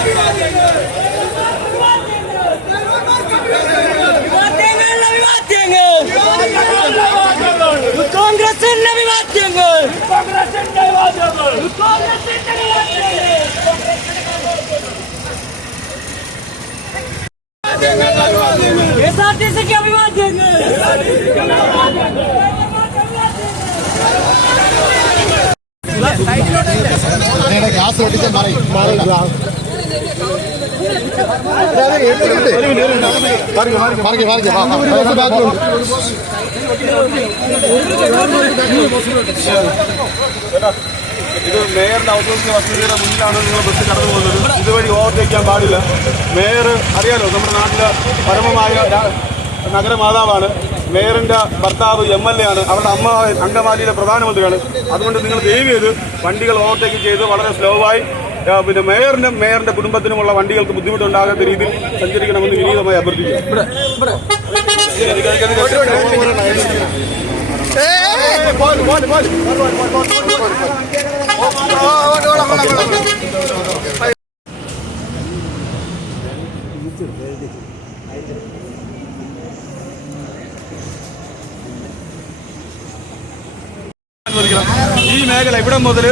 कांग्रेस नहीं बात देंगे कांग्रेस नहीं बात देंगे से मारे मारे ഇത് മേയറിന്റെ ഔദ്യോഗിക വസതിയുടെ മുന്നിലാണ് നിങ്ങൾ ബസ് കടന്നു പോകുന്നത് ഇതുവഴി ഓവർടേക്ക് പാടില്ല മേയർ അറിയാലോ നമ്മുടെ നാട്ടിലെ പരമമായ നഗരമാതാവാണ് മേയറിന്റെ ഭർത്താവ് എം എൽ എ ആണ് അവരുടെ അമ്മ അങ്കമാലിയിലെ പ്രധാനമന്ത്രിയാണ് അതുകൊണ്ട് നിങ്ങൾ ദയവ് ചെയ്ത് വണ്ടികൾ ഓവർടേക്ക് ചെയ്ത് വളരെ സ്ലോ ആയി പിന്നെ മേയറിനും മേയറിന്റെ കുടുംബത്തിനുമുള്ള വണ്ടികൾക്ക് ബുദ്ധിമുട്ടുണ്ടാകാത്ത രീതിയിൽ സഞ്ചരിക്കണമെന്ന് വിനീതമായി അഭ്യർത്ഥിക്കുന്നു മേഖല ഇവിടെ മുതൽ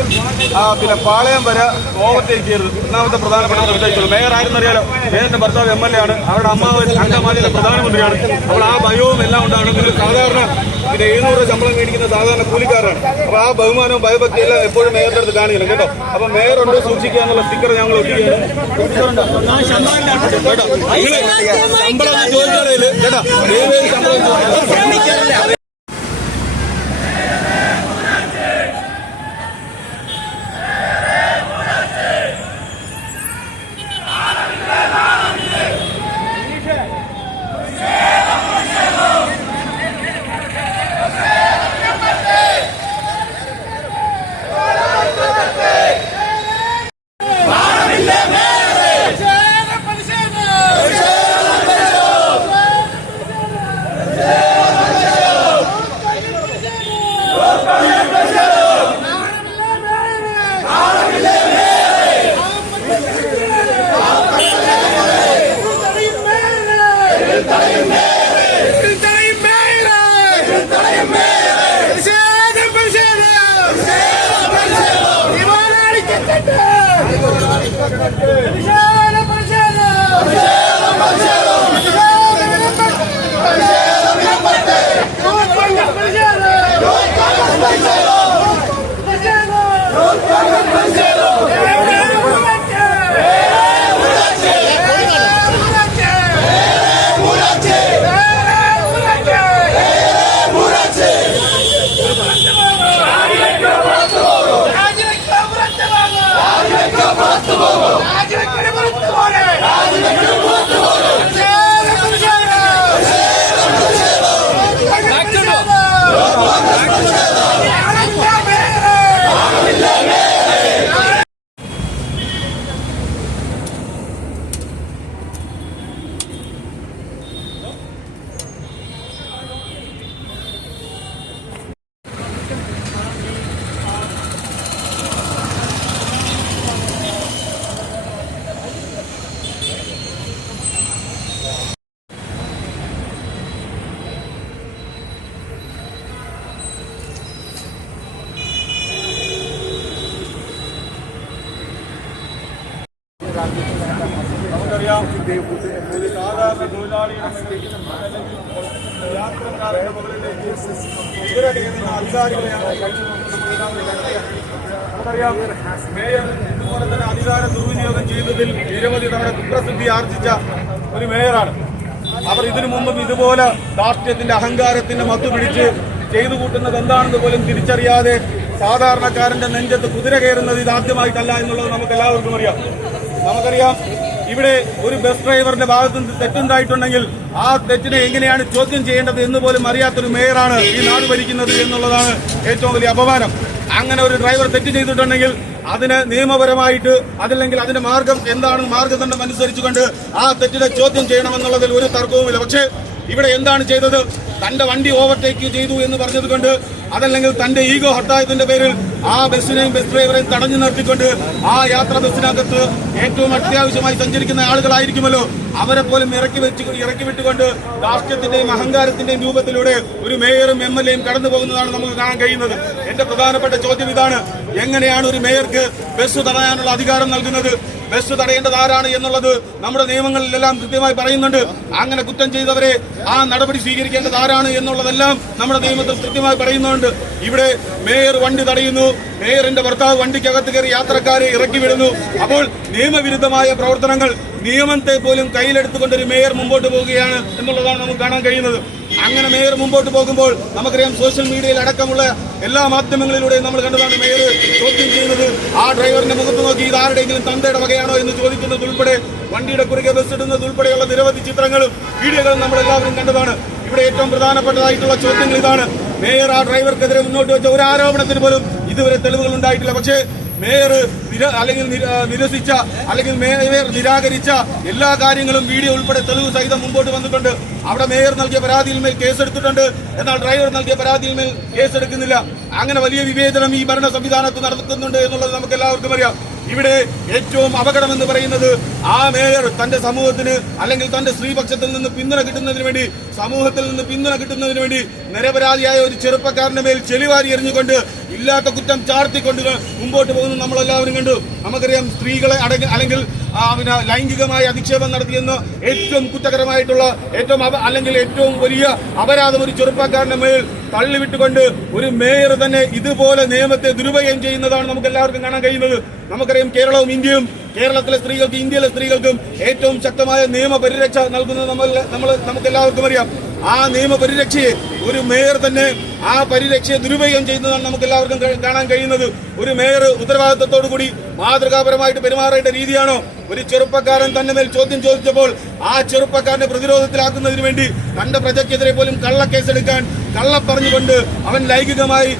പിന്നെ പാളയം വരെ കോപത്തേക്ക് ചെയ്യരുത് ഒന്നാമത്തെ പ്രധാനപ്പെട്ട നിർദ്ദേശിച്ചുള്ളൂ മേയർ ആയിരുന്നറിയാലോ മേയറിന്റെ ഭർത്താവ് എം എൽ എ ആണ് അവരുടെ അമ്മ അങ്കമാലിയിലെ പ്രധാനമന്ത്രിയാണ് അപ്പോൾ ആ ഭയവും എല്ലാം ഉണ്ടാകണമെങ്കിൽ സാധാരണ പിന്നെ എഴുന്നൂറ് ശമ്പളം മേടിക്കുന്ന സാധാരണ കൂലിക്കാരാണ് അപ്പോൾ ആ ബഹുമാനവും ഭയഭക്തി എല്ലാം എപ്പോഴും മേയറിന്റെ അടുത്ത് കാണിക്കണം കേട്ടോ അപ്പോൾ മേയറുണ്ട് സൂക്ഷിക്കുക എന്നുള്ള സ്റ്റിക്കർ ഞങ്ങൾ ഒട്ടിക്കുകയാണ് കേട്ടോ ശമ്പളം ചോദിച്ചാലേ കേട്ടോ നമുക്കറിയാം മേയർ അധികാര ദുർവിനിയോഗം ചെയ്തതിൽ നിരവധി തവണ കുപ്രസിദ്ധി ആർജിച്ച ഒരു മേയറാണ് അവർ ഇതിനു മുമ്പും ഇതുപോലെ ധാർഷ്ട്യത്തിന്റെ അഹങ്കാരത്തിന്റെ മത്തു പിടിച്ച് ചെയ്തു കൂട്ടുന്നത് എന്താണെന്ന് പോലും തിരിച്ചറിയാതെ സാധാരണക്കാരന്റെ നെഞ്ചത്ത് കുതിര കയറുന്നത് ആദ്യമായിട്ടല്ല എന്നുള്ളത് നമുക്ക് എല്ലാവർക്കും അറിയാം നമുക്കറിയാം ഇവിടെ ഒരു ബസ് ഡ്രൈവറിന്റെ ഭാഗത്തുനിന്ന് തെറ്റുണ്ടായിട്ടുണ്ടെങ്കിൽ ആ തെറ്റിനെ എങ്ങനെയാണ് ചോദ്യം ചെയ്യേണ്ടത് എന്ന് പോലും അറിയാത്തൊരു മേയറാണ് ഈ നാട് ഭരിക്കുന്നത് എന്നുള്ളതാണ് ഏറ്റവും വലിയ അപമാനം അങ്ങനെ ഒരു ഡ്രൈവർ തെറ്റ് ചെയ്തിട്ടുണ്ടെങ്കിൽ അതിന് നിയമപരമായിട്ട് അതല്ലെങ്കിൽ അതിന്റെ മാർഗം എന്താണ് മാർഗദണ്ഡം അനുസരിച്ചുകൊണ്ട് ആ തെറ്റിനെ ചോദ്യം ചെയ്യണമെന്നുള്ളതിൽ ഒരു തർക്കവുമില്ല പക്ഷേ ഇവിടെ എന്താണ് ചെയ്തത് തന്റെ വണ്ടി ഓവർടേക്ക് ചെയ്തു എന്ന് പറഞ്ഞത് കൊണ്ട് അതല്ലെങ്കിൽ തന്റെ ഈഗോ ഹട്ടായതിന്റെ പേരിൽ ആ ബസ്സിനെയും ബസ് ഡ്രൈവറെയും തടഞ്ഞു നിർത്തിക്കൊണ്ട് ആ യാത്ര ബസ്സിനകത്ത് ഏറ്റവും അത്യാവശ്യമായി സഞ്ചരിക്കുന്ന ആളുകളായിരിക്കുമല്ലോ അവരെ പോലും ഇറക്കി വെച്ച് ഇറക്കി വിട്ടുകൊണ്ട് രാഷ്ട്രീയത്തിന്റെയും അഹങ്കാരത്തിന്റെയും രൂപത്തിലൂടെ ഒരു മേയറും എം എൽ എയും കടന്നു പോകുന്നതാണ് നമുക്ക് കാണാൻ കഴിയുന്നത് എന്റെ പ്രധാനപ്പെട്ട ചോദ്യം ഇതാണ് എങ്ങനെയാണ് ഒരു മേയർക്ക് ബസ് തടയാനുള്ള അധികാരം നൽകുന്നത് ബസ് തടയേണ്ടത് ആരാണ് എന്നുള്ളത് നമ്മുടെ നിയമങ്ങളിലെല്ലാം കൃത്യമായി പറയുന്നുണ്ട് അങ്ങനെ കുറ്റം ചെയ്തവരെ ആ നടപടി സ്വീകരിക്കേണ്ടത് ആരാണ് എന്നുള്ളതെല്ലാം നമ്മുടെ നിയമത്തിൽ കൃത്യമായി പറയുന്നുണ്ട് ഇവിടെ മേയർ വണ്ടി തടയുന്നു മേയറിന്റെ ഭർത്താവ് വണ്ടിക്കകത്ത് കയറി യാത്രക്കാരെ ഇറക്കി വിടുന്നു അപ്പോൾ നിയമവിരുദ്ധമായ പ്രവർത്തനങ്ങൾ നിയമത്തെ പോലും കയ്യിലെടുത്തുകൊണ്ടൊരു മേയർ മുമ്പോട്ട് പോവുകയാണ് എന്നുള്ളതാണ് നമുക്ക് കാണാൻ കഴിയുന്നത് അങ്ങനെ മേയർ മുമ്പോട്ട് പോകുമ്പോൾ നമുക്കറിയാം സോഷ്യൽ മീഡിയയിൽ അടക്കമുള്ള എല്ലാ മാധ്യമങ്ങളിലൂടെയും നമ്മൾ കണ്ടതാണ് മേയർ ചോദ്യം ചെയ്യുന്നത് ആ ഡ്രൈവറിന്റെ മുഖത്ത് നോക്കി ഇത് ആരുടെയെങ്കിലും തന്തയുടെ വകയാണോ എന്ന് ചോദിക്കുന്നത് ഉൾപ്പെടെ വണ്ടിയുടെ കുറുകെ ബസ് ഇടുന്നത് ഉൾപ്പെടെയുള്ള നിരവധി ചിത്രങ്ങളും വീഡിയോകളും നമ്മൾ എല്ലാവരും കണ്ടതാണ് ഇവിടെ ഏറ്റവും പ്രധാനപ്പെട്ടതായിട്ടുള്ള ചോദ്യങ്ങൾ ഇതാണ് മേയർ ആ ഡ്രൈവർക്കെതിരെ മുന്നോട്ട് വെച്ച ഒരു ആരോപണത്തിന് പോലും ഇതുവരെ തെളിവുകൾ ഉണ്ടായിട്ടില്ല പക്ഷേ മേയർ അല്ലെങ്കിൽ നിരസിച്ച അല്ലെങ്കിൽ മേയർ നിരാകരിച്ച എല്ലാ കാര്യങ്ങളും വീഡിയോ ഉൾപ്പെടെ തെളിവ് സഹിതം മുമ്പോട്ട് വന്നിട്ടുണ്ട് അവിടെ മേയർ നൽകിയ പരാതിയിൽ മേൽ കേസെടുത്തിട്ടുണ്ട് എന്നാൽ ഡ്രൈവർ നൽകിയ പരാതിയിൽ മേൽ കേസെടുക്കുന്നില്ല അങ്ങനെ വലിയ വിവേചനം ഈ ഭരണ സംവിധാനത്ത് നടത്തുന്നുണ്ട് എന്നുള്ളത് നമുക്ക് എല്ലാവർക്കും അറിയാം ഇവിടെ ഏറ്റവും എന്ന് പറയുന്നത് ആ മേയർ തന്റെ സമൂഹത്തിന് അല്ലെങ്കിൽ തന്റെ സ്ത്രീപക്ഷത്തിൽ നിന്ന് പിന്തുണ കിട്ടുന്നതിന് വേണ്ടി സമൂഹത്തിൽ നിന്ന് പിന്തുണ കിട്ടുന്നതിന് വേണ്ടി നിരപരാധിയായ ഒരു ചെറുപ്പക്കാരന്റെ മേൽ ചെളിവാരി എറിഞ്ഞുകൊണ്ട് ഇല്ലാത്ത കുറ്റം ചാർത്തിക്കൊണ്ട് മുമ്പോട്ട് പോകുന്ന നമ്മളെല്ലാവരും കണ്ടു നമുക്കറിയാം സ്ത്രീകളെ അടങ്ങി അല്ലെങ്കിൽ പിന്നെ ലൈംഗികമായ അധിക്ഷേപം നടത്തിയെന്ന് ഏറ്റവും കുറ്റകരമായിട്ടുള്ള ഏറ്റവും അല്ലെങ്കിൽ ഏറ്റവും വലിയ അപരാധം ഒരു ചെറുപ്പക്കാരന്റെ മേൽ തള്ളിവിട്ടുകൊണ്ട് ഒരു മേയർ തന്നെ ഇതുപോലെ നിയമത്തെ ദുരുപയോഗം ചെയ്യുന്നതാണ് നമുക്ക് എല്ലാവർക്കും കാണാൻ കഴിയുന്നത് നമുക്കറിയാം കേരളവും ഇന്ത്യയും കേരളത്തിലെ സ്ത്രീകൾക്കും ഇന്ത്യയിലെ സ്ത്രീകൾക്കും ഏറ്റവും ശക്തമായ നിയമ പരിരക്ഷ നൽകുന്നത് നമ്മൾ നമ്മൾ നമുക്ക് എല്ലാവർക്കും അറിയാം ആ നിയമപരിരക്ഷയെ ഒരു മേയർ തന്നെ ആ പരിരക്ഷയെ ദുരുപയോഗം ചെയ്യുന്നതാണ് നമുക്ക് എല്ലാവർക്കും കാണാൻ കഴിയുന്നത് ഒരു മേയർ ഉത്തരവാദിത്തത്തോടു കൂടി മാതൃകാപരമായിട്ട് പെരുമാറേണ്ട രീതിയാണോ ഒരു ചെറുപ്പക്കാരൻ തന്നെ മേൽ ചോദ്യം ചോദിച്ചപ്പോൾ ആ ചെറുപ്പക്കാരനെ പ്രതിരോധത്തിലാക്കുന്നതിന് വേണ്ടി തന്റെ പ്രജയ്ക്കെതിരെ പോലും കള്ളക്കേസെടുക്കാൻ കള്ളപ്പറഞ്ഞുകൊണ്ട് അവൻ ലൈംഗികമായി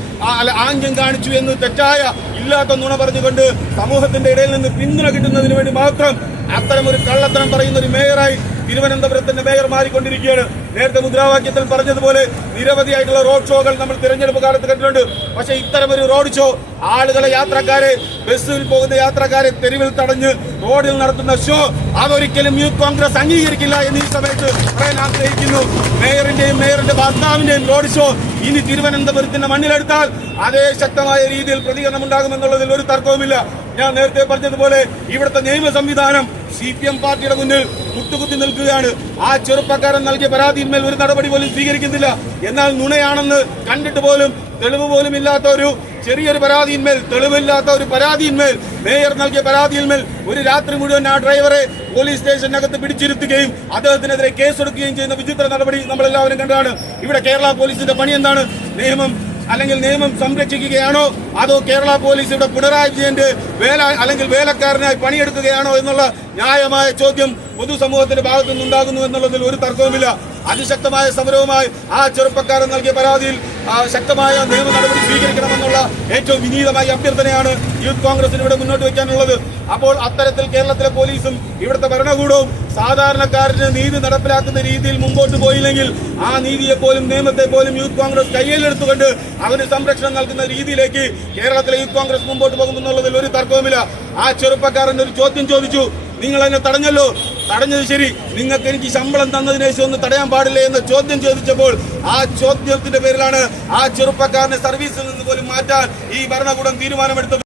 ആംഗ്യം കാണിച്ചു എന്ന് തെറ്റായ ഇല്ലാത്ത നുണ പറഞ്ഞുകൊണ്ട് സമൂഹത്തിന്റെ ഇടയിൽ നിന്ന് പിന്തുണ കിട്ടുന്നതിന് വേണ്ടി മാത്രം അത്തരം ഒരു കള്ളത്തരം പറയുന്ന ഒരു മേയറായി തിരുവനന്തപുരത്തിന്റെ മേയർ മാറിക്കൊണ്ടിരിക്കുകയാണ് നേരത്തെ മുദ്രാവാക്യത്തിൽ പറഞ്ഞതുപോലെ നിരവധിയായിട്ടുള്ള റോഡ് ഷോകൾ നമ്മൾ തിരഞ്ഞെടുപ്പ് കാലത്ത് കണ്ടിട്ടുണ്ട് പക്ഷെ ഇത്തരമൊരു റോഡ് ഷോ ആളുകളെ യാത്രക്കാരെ ബസ്സിൽ പോകുന്ന യാത്രക്കാരെ തെരുവിൽ തടഞ്ഞ് റോഡിൽ നടത്തുന്ന ഷോ അതൊരിക്കലും യൂത്ത് കോൺഗ്രസ് അംഗീകരിക്കില്ല എന്ന് ഈ സമയത്ത് പറയാൻ ആഗ്രഹിക്കുന്നു മേയറിന്റെയും മേയറിന്റെ ഭർത്താവിന്റെയും റോഡ് ഷോ ഇനി തിരുവനന്തപുരത്തിന്റെ മണ്ണിലെടുത്താൽ അതേ ശക്തമായ രീതിയിൽ പ്രതികരണം ഉണ്ടാകുമെന്നുള്ളതിൽ ഒരു തർക്കവുമില്ല ഞാൻ നേരത്തെ പറഞ്ഞതുപോലെ ഇവിടുത്തെ നിയമ സംവിധാനം സി പി എം പാർട്ടിയുടെ മുന്നിൽ കുത്തുകുത്തി നിൽക്കുകയാണ് ആ ചെറുപ്പക്കാരൻ നൽകിയ പരാതിയിന്മേൽ ഒരു നടപടി പോലും സ്വീകരിക്കുന്നില്ല എന്നാൽ നുണയാണെന്ന് കണ്ടിട്ട് പോലും തെളിവ് പോലും ഇല്ലാത്ത ഒരു ചെറിയൊരു പരാതിയിന്മേൽ തെളിവില്ലാത്ത ഒരു പരാതിയിന്മേൽ മേയർ നൽകിയ പരാതിയിന്മേൽ ഒരു രാത്രി മുഴുവൻ ആ ഡ്രൈവറെ പോലീസ് സ്റ്റേഷനകത്ത് പിടിച്ചിരുത്തുകയും അദ്ദേഹത്തിനെതിരെ കേസെടുക്കുകയും ചെയ്യുന്ന വിചിത്ര നടപടി നമ്മളെല്ലാവരും കണ്ടതാണ് ഇവിടെ കേരള പോലീസിന്റെ പണി എന്താണ് നിയമം അല്ലെങ്കിൽ നിയമം സംരക്ഷിക്കുകയാണോ അതോ കേരള പോലീസ് ഇവിടെ പിണറായി വിജയന്റെ വേല അല്ലെങ്കിൽ വേലക്കാരനായി പണിയെടുക്കുകയാണോ എന്നുള്ള ന്യായമായ ചോദ്യം പൊതുസമൂഹത്തിന്റെ ഭാഗത്തു നിന്നുണ്ടാകുന്നു എന്നുള്ളതിൽ ഒരു തർക്കവുമില്ല അതിശക്തമായ സമരവുമായി ആ ചെറുപ്പക്കാരൻ നൽകിയ പരാതിയിൽ ശക്തമായ നിയമ നടപടി സ്വീകരിക്കണമെന്നുള്ള ഏറ്റവും വിനീതമായ അഭ്യർത്ഥനയാണ് യൂത്ത് കോൺഗ്രസിന് ഇവിടെ മുന്നോട്ട് വെക്കാനുള്ളത് അപ്പോൾ അത്തരത്തിൽ കേരളത്തിലെ പോലീസും ഇവിടുത്തെ ഭരണകൂടവും സാധാരണക്കാരന് നീതി നടപ്പിലാക്കുന്ന രീതിയിൽ മുമ്പോട്ട് പോയില്ലെങ്കിൽ ആ നീതിയെ പോലും നിയമത്തെ പോലും യൂത്ത് കോൺഗ്രസ് കയ്യിലെടുത്തുകൊണ്ട് അവന് സംരക്ഷണം നൽകുന്ന രീതിയിലേക്ക് കേരളത്തിലെ യൂത്ത് കോൺഗ്രസ് മുമ്പോട്ട് പോകുമെന്നുള്ളതിൽ ഒരു തർക്കവുമില്ല ആ ചെറുപ്പക്കാരൻ ഒരു ചോദ്യം ചോദിച്ചു നിങ്ങൾ എന്നെ തടഞ്ഞല്ലോ തടഞ്ഞത് ശരി നിങ്ങൾക്ക് എനിക്ക് ശമ്പളം തന്നതിനെ ഒന്ന് തടയാൻ പാടില്ലേ എന്ന ചോദ്യം ചോദിച്ചപ്പോൾ ആ ചോദ്യത്തിന്റെ പേരിലാണ് ആ ചെറുപ്പക്കാരനെ സർവീസിൽ നിന്ന് പോലും മാറ്റാൻ ഈ ഭരണകൂടം തീരുമാനമെടുത്തത്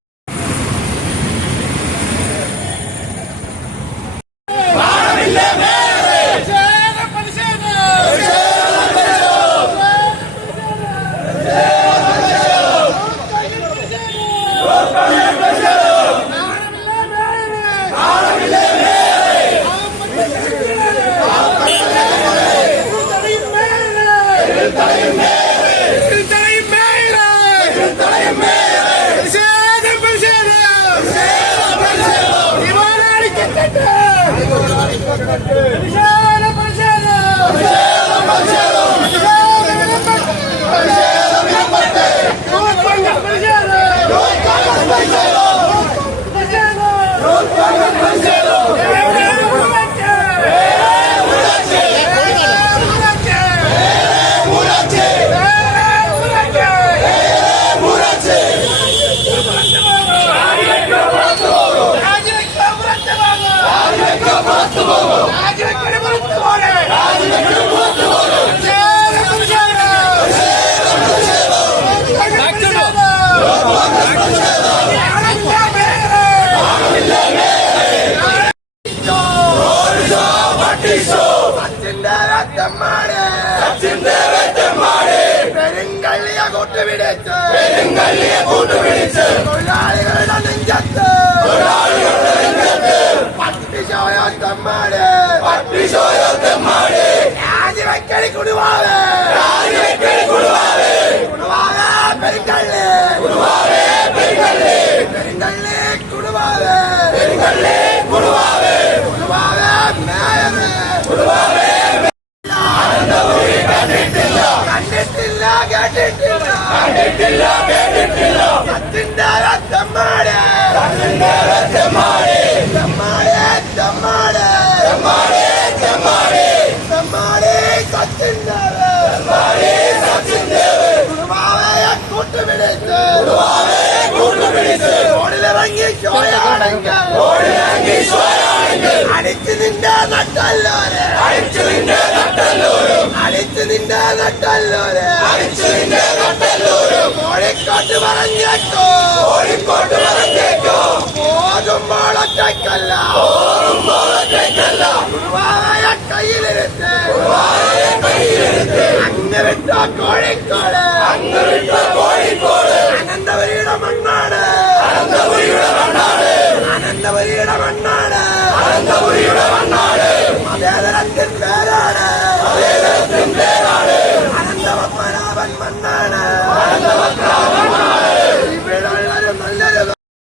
പെരുങ്കള്ളിയെ കൂട്ടുപിടിച്ച് പെരുങ്കള്ളിയെ കൂട്ടുപിടിച്ച് തൊഴിലാളികളുടെ നെഞ്ചത്ത് തൊഴിലാളികളുടെ നെഞ്ചത്ത് പട്ടിശോയോത്തമ്മാട് പട്ടിശോയോത്തമ്മാട് அடிக்கடி குடுவாரு அடிக்கடி குடுவாரு குடுவார பெருங்கல்லு குடுவார பெருங்கல்லு பெருங்கல்லு குடுவாரு பெருங்கல்லு குடுவாரு குடுவார மேயரு குடுவார கண்டிட்டில்ல கேட்டிட்டில்ல கண்டிட்டில்ல கேட்டிட்டில்ல சத்திந்தார தம்மாடே சத்திந்தார தம்மாடே അടിച്ചു നിന്റെ നട്ടല്ലോരെ അടിച്ചു നിന്റെ നട്ടല്ലോരും അടിച്ചു നിന്റെ നട്ടല്ലോരെ അടിച്ചു നിന്റെ നട്ടല്ലോരും കോഴിക്കോട്ട് പറഞ്ഞേക്കോ കോഴിക്കോട്ട് പറഞ്ഞേക്കോ പോകുമ്പോൾ ഒറ്റക്കല്ല പോകുമ്പോൾ ഒറ്റക്കല്ല ഗുരുവായ കയ്യിലെടുത്ത് ഗുരുവായ കയ്യിലെടുത്ത് അങ്ങനെ കോഴിക്കോട് അങ്ങനെ உயிருடன் நாளை